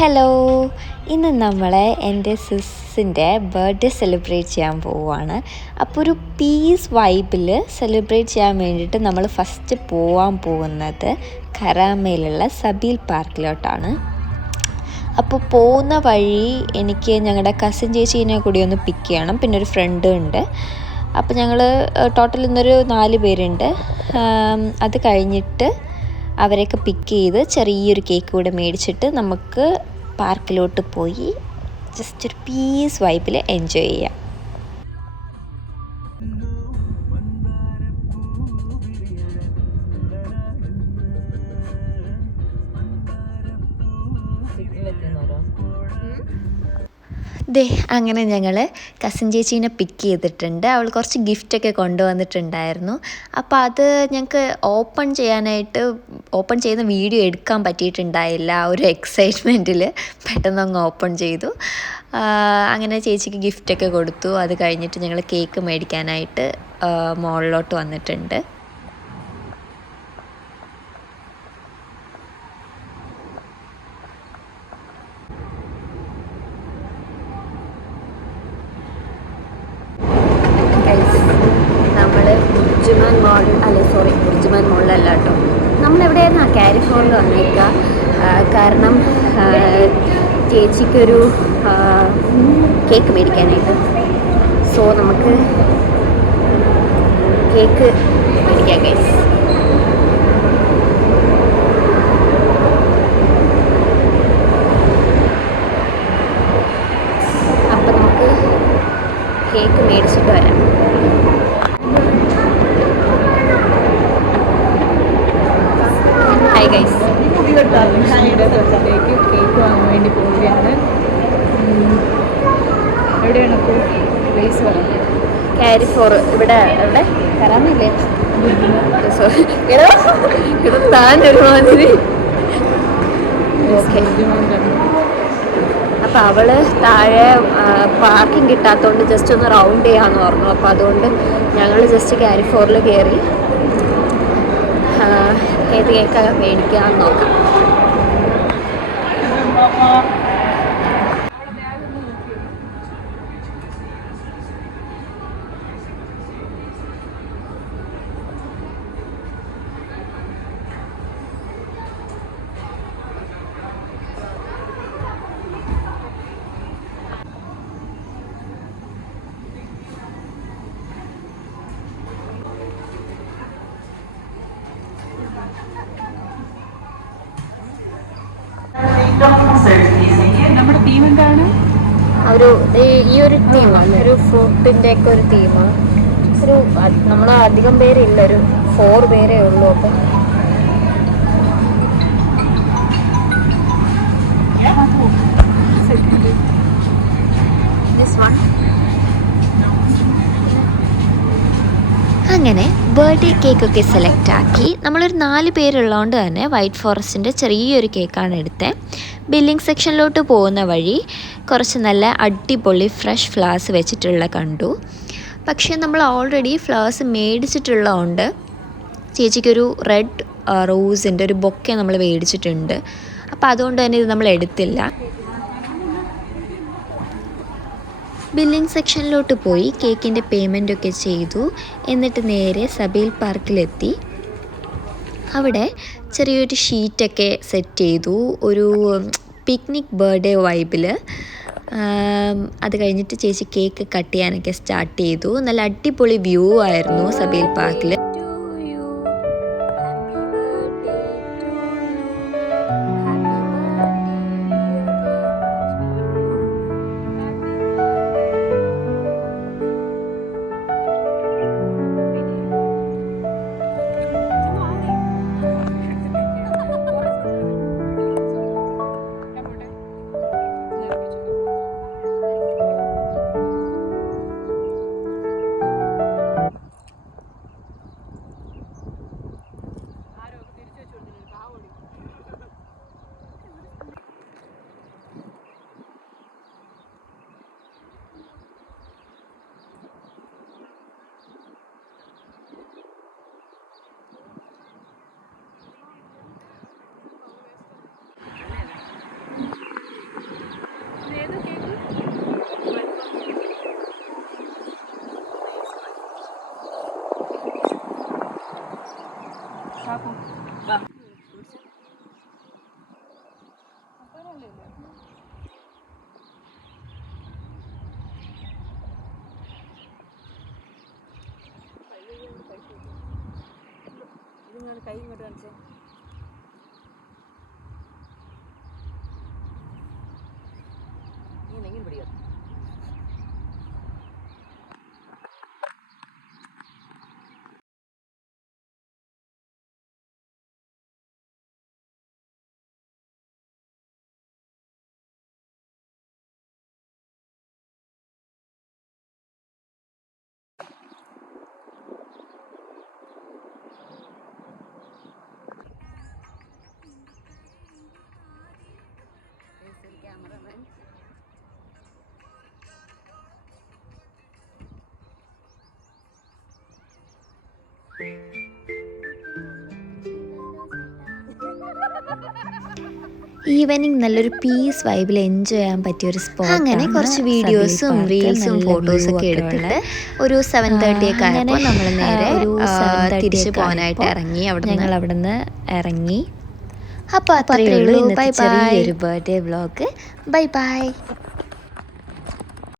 Hello, ഇന്ന് നമ്മൾ എൻ്റെ സിസ്സിൻ്റെ ബർത്ത്ഡേ സെലിബ്രേറ്റ് ചെയ്യാൻ പോവുകയാണ്. അപ്പോൾ ഒരു പീസ് വൈബിൽ സെലിബ്രേറ്റ് ചെയ്യാൻ വേണ്ടിയിട്ട് നമ്മൾ ഫസ്റ്റ് പോകാൻ പോകുന്നത് കരാമയിലുള്ള സബീൽ പാർക്കിലോട്ടാണ്. അപ്പോൾ പോകുന്ന വഴി എനിക്ക് ഞങ്ങളുടെ കസിൻ ചേച്ചീനെ കൂടി ഒന്ന് പിക്ക് ചെയ്യണം, പിന്നെ ഒരു ഫ്രണ്ട് ഉണ്ട്. അപ്പോൾ ഞങ്ങൾ ടോട്ടൽ ഇന്നൊരു 4 പേരുണ്ട്. അത് കഴിഞ്ഞിട്ട് അവരെയൊക്കെ പിക്ക് ചെയ്ത് ചെറിയൊരു കേക്ക് കൂടെ മേടിച്ചിട്ട് നമുക്ക് പാർക്കിലോട്ട് പോയി ജസ്റ്റ് ഒരു പീസ് വൈബിൽ എൻജോയ് ചെയ്യാം. അങ്ങനെ ഞങ്ങൾ കസിൻ ചേച്ചീനെ പിക്ക് ചെയ്തിട്ടുണ്ട്. അവൾ കുറച്ച് ഗിഫ്റ്റൊക്കെ കൊണ്ടുവന്നിട്ടുണ്ടായിരുന്നു. അപ്പോൾ അത് ഞങ്ങൾക്ക് ഓപ്പൺ ചെയ്യുന്ന വീഡിയോ എടുക്കാൻ പറ്റിയിട്ടുണ്ടായില്ല. ആ ഒരു എക്സൈറ്റ്മെൻറ്റിൽ പെട്ടെന്ന് അങ്ങ് ഓപ്പൺ ചെയ്തു. അങ്ങനെ ചേച്ചിക്ക് ഗിഫ്റ്റൊക്കെ കൊടുത്തു. അത് കഴിഞ്ഞിട്ട് ഞങ്ങൾ കേക്ക് മേടിക്കാനായിട്ട് മോളിലോട്ട് വന്നിട്ടുണ്ട്. നമ്മൾ ബുർജുമാൻ മോളിലല്ല കേട്ടോ, നമ്മളെവിടെയായിരുന്നു കാരിഫോറിൽ വന്നേക്കുക. കാരണം ചേച്ചിക്കൊരു കേക്ക് മേടിക്കാനായിട്ട്. സോ നമുക്ക് കേക്ക് മേടിക്കാം ഗൈസ്. അപ്പം നമുക്ക് കേക്ക് മേടിച്ചിട്ട് വരാം. ഹായ് ഗൈസ്, കേക്ക് വാങ്ങാൻ വേണ്ടി പോവുകയാണ്. എവിടെയാണ് ഇപ്പോൾ പ്ലേസ് പറയുന്നത്? കാരിഫോർ. ഇവിടെ എവിടെ കരാമയില്ലേ? സോറി ഇവിടെ താനൊരുമാതിരി. ഓക്കെ, അപ്പോൾ അവൾ താഴെ പാർക്കിംഗ് കിട്ടാത്തതുകൊണ്ട് ജസ്റ്റ് ഒന്ന് റൗണ്ട് ചെയ്യാമെന്ന് പറഞ്ഞു. അപ്പോൾ അതുകൊണ്ട് ഞങ്ങൾ ജസ്റ്റ് കാരിഫോറിൽ കയറി ഏത് കേക്കൊക്കെ മേടിക്കാമെന്ന് നോക്കാം. നമ്മുടെ തീം എന്താണ്? ഈ ഒരു തീമാണ്, ഒരു ഫ്രൂട്ടിൻ്റെ ഒക്കെ ഒരു തീമാണ്. നമ്മൾ അധികം പേരില്ല, ഒരു 4 പേരേ ഉള്ളൂ. അപ്പം അങ്ങനെ ബർത്ത്ഡേ കേക്കൊക്കെ സെലക്ട് ആക്കി. നമ്മളൊരു 4 പേരുള്ളതുകൊണ്ട് തന്നെ വൈറ്റ് ഫോറസ്റ്റിൻ്റെ ചെറിയൊരു കേക്കാണ് എടുത്തത്. ബില്ലിംഗ് സെക്ഷനിലോട്ട് പോകുന്ന വഴി കുറച്ച് നല്ല അടിപൊളി ഫ്രഷ് ഫ്ലവേഴ്സ് വെച്ചിട്ടുള്ള കണ്ടു. പക്ഷേ നമ്മൾ ഓൾറെഡി ഫ്ലവേഴ്സ് മേടിച്ചിട്ടുള്ളതുകൊണ്ട് ചേച്ചിക്കൊരു റെഡ് റോസിൻ്റെ ഒരു ബൊക്കെ നമ്മൾ മേടിച്ചിട്ടുണ്ട്. അപ്പോൾ അതുകൊണ്ട് തന്നെ ഇത് നമ്മൾ എടുത്തില്ല. ബില്ലിംഗ് സെക്ഷനിലോട്ട് പോയി കേക്കിൻ്റെ പേയ്മെൻറ്റൊക്കെ ചെയ്തു. എന്നിട്ട് നേരെ സബീൽ പാർക്കിലെത്തി. അവിടെ ചെറിയൊരു ഷീറ്റൊക്കെ സെറ്റ് ചെയ്തു, ഒരു പിക്നിക് ബർത്ത്ഡേ വൈബിൽ. അത് കഴിഞ്ഞിട്ട് ചേച്ചി കേക്ക് കട്ട് ചെയ്യാനൊക്കെ സ്റ്റാർട്ട് ചെയ്തു. നല്ല അടിപൊളി വ്യൂ ആയിരുന്നു സബീൽ പാർക്കിൽ. കൈ ഇങ്ങോട്ട് കാണിച്ചേ. ഈവനിങ് നല്ലൊരു പീസ് വൈബിൽ എൻജോയ് ചെയ്യാൻ പറ്റിയ ഒരു സ്പോട്ട്. അങ്ങനെ കുറച്ച് വീഡിയോസും റീൽസും ഫോട്ടോസും ഒക്കെ എടുത്തിട്ട് ഒരു 7:30 ഒക്കെ ആയപ്പോൾ നമ്മൾ നേരെ തിരിച്ചു പോകാനായിട്ട് ഇറങ്ങി. ഞങ്ങൾ അവിടെ നിന്ന് ഇറങ്ങി. അപ്പോൾ അത്രയേ ഉള്ളൂ ഇന്നത്തെ ചെറിയൊരു ബർത്ത്ഡേ വ്ളോഗ്. Bye bye.